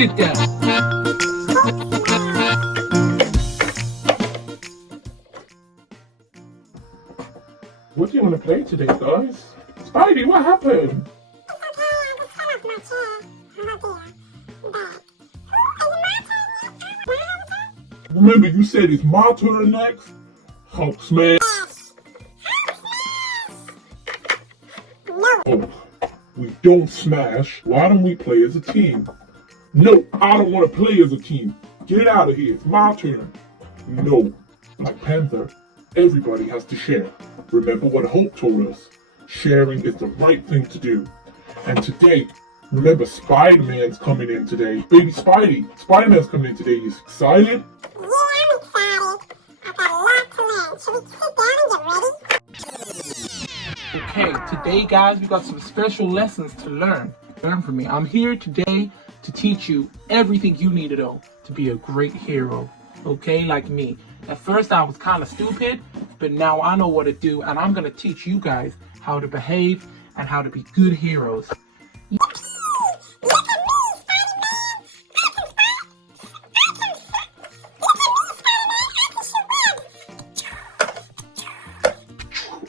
sit down. What do you want to play today, guys? Spidey, what happened? Remember, you said it's my turn next? Hulksmash. Oh, we don't smash. Why don't we play as a team? No, I don't want to play as a team. Get out of here. It's my turn. No, Blackpanther. Everybody has to share. Remember what Hulk told us. Sharing is the right thing to do. And today, remember Spider-Man's coming in today. Baby Spidey, Spider-Man's coming in today. You excited? Yeah, I'm excited. I've got a lot to learn. Should we sit down and get ready? Okay, today guys, we got some special lessons to learn. Learn from me. I'm here today to teach you everything you need to know to be a great hero. Okay, like me. At first I was kind of stupid, but now I know what to do, and I'm going to teach you guys how to behave and how to be good heroes.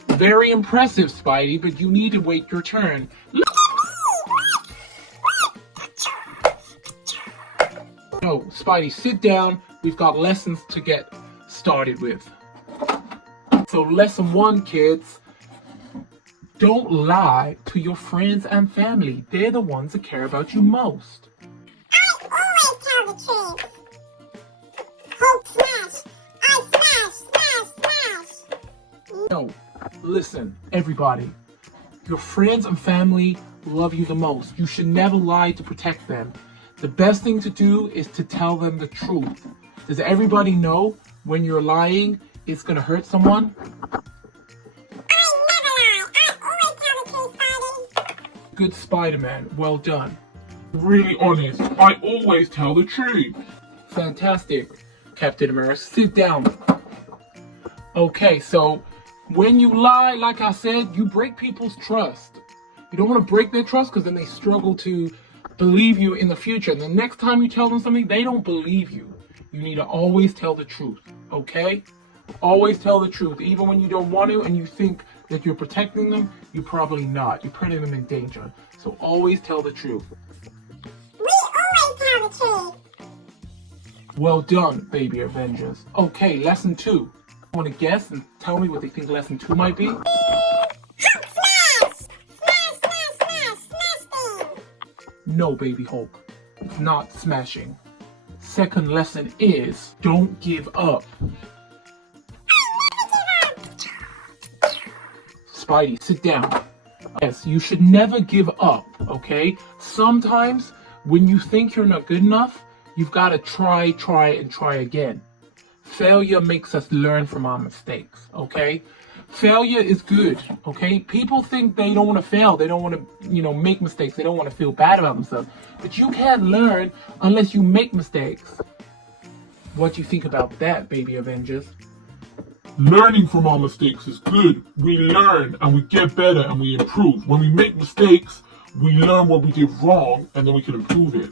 Very impressive, Spidey, but you need to wait your turn. No, Spidey, sit down. We've got lessons to get started with. So lesson 1, kids. Don't lie to your friends and family. They're the ones that care about you most. I always tell the truth. Hulk smash. I smash. No, listen, everybody. Your friends and family love you the most. You should never lie to protect them. The best thing to do is to tell them the truth. Does everybody know when you're lying, it's going to hurt someone? Good Spider-Man, well done. Really honest. I always tell the truth. Fantastic, Captain America. Sit down. Okay, so when you lie, like I said, you break people's trust. You don't want to break their trust because then they struggle to believe you in the future. The next time you tell them something, they don't believe you. You need to always tell the truth, okay? Always tell the truth. Even when you don't want to and you think that you're protecting them, you're probably not. You're putting them in danger. So always tell the truth. We always tell the truth. Well done, Baby Avengers. Okay, lesson 2. Want to guess and tell me what they think lesson 2 might be? Hulk smash. Smash. No, Baby Hulk. It's not smashing. Second lesson is don't give up. Spidey, sit down. Yes, you should never give up, okay? Sometimes when you think you're not good enough, you've got to try again. Failure makes us learn from our mistakes, okay? Failure is good, okay? People think they don't want to fail. They don't want to, make mistakes. They don't want to feel bad about themselves. But you can't learn unless you make mistakes. What do you think about that, Baby Avengers? Learning from our mistakes is good. We learn and we get better and we improve. When we make mistakes, we learn what we did wrong and then we can improve it.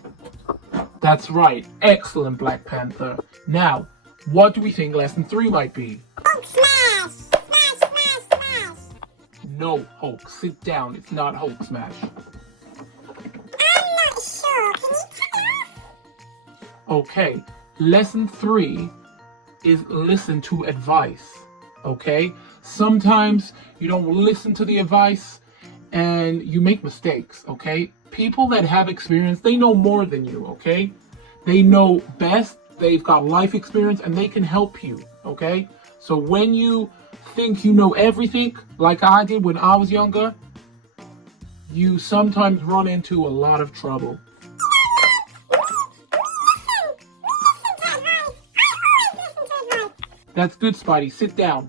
That's right. Excellent, Black Panther. Now, what do we think lesson 3 might be? Hulk smash. Smash. No, Hulk. Sit down. It's not Hulk smash. I'm not sure. Can you cut it off? Okay. Lesson 3 is listen to advice. Okay? Sometimes you don't listen to the advice and you make mistakes. Okay? People that have experience, they know more than you. Okay? They know best. They've got life experience and they can help you. Okay? So when you think you know everything, like I did when I was younger, you sometimes run into a lot of trouble. That's good, Spidey. Sit down.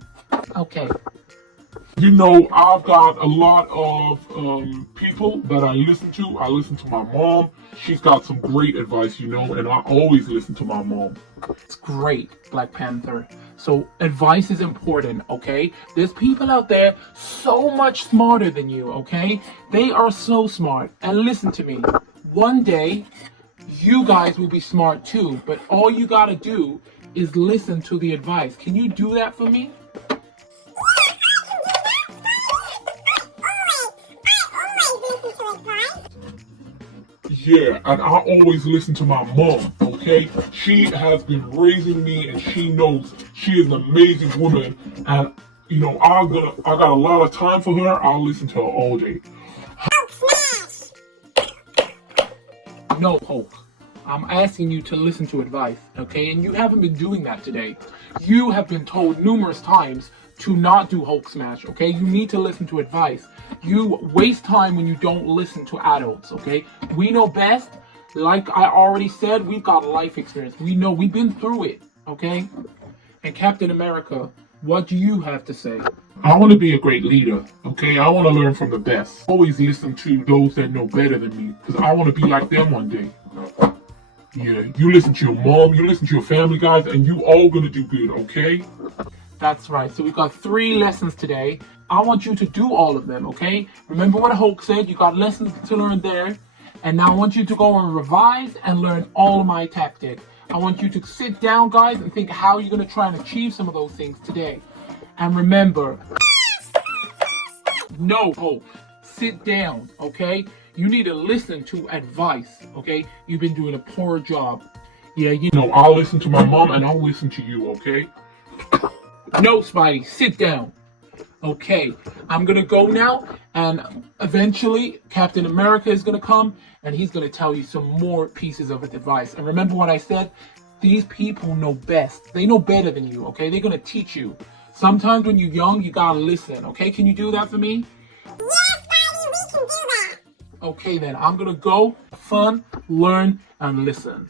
Okay. I've got a lot of people that I listen to. I listen to my mom. She's got some great advice, and I always listen to my mom. It's great, Black Panther. So advice is important, okay? There's people out there so much smarter than you, okay? They are so smart. And listen to me. One day, You guys will be smart too, but all you gotta do is listen to the advice. Can you do that for me? Yeah, and I always listen to my mom, okay? She has been raising me and she knows she is an amazing woman, and you know, I got a lot of time for her. I'll listen to her all day. Hulksmash! No, Hulk. I'm asking you to listen to advice, okay? And you haven't been doing that today. You have been told numerous times to not do Hulk smash, okay? You need to listen to advice. You waste time when you don't listen to adults, okay? We know best. Like I already said, we've got life experience. We know, we've been through it, okay? And Captain America, what do you have to say? I want to be a great leader, okay? I want to learn from the best. Always listen to those that know better than me, because I want to be like them one day. Yeah, you listen to your mom, you listen to your family, guys, and you all gonna do good, okay? That's right. So we've got 3 lessons today. I want you to do all of them, okay? Remember what Hulk said, you got lessons to learn there. And now I want you to go and revise and learn all of my tactics. I want you to sit down, guys, and think how you're going to try and achieve some of those things today. And remember, no, Hulk, sit down, okay? You need to listen to advice, okay? You've been doing a poor job. Yeah, you know. No, I'll listen to my mom and I'll listen to you, okay? No, Spidey, sit down. Okay, I'm gonna go now, and eventually Captain America is gonna come, and he's gonna tell you some more pieces of advice. And remember what I said? These people know best. They know better than you, okay? They're gonna teach you. Sometimes when you're young, you gotta listen, okay? Can you do that for me? Yes, Spidey, we can do that! Okay then, I'm gonna go, have fun, learn, and listen.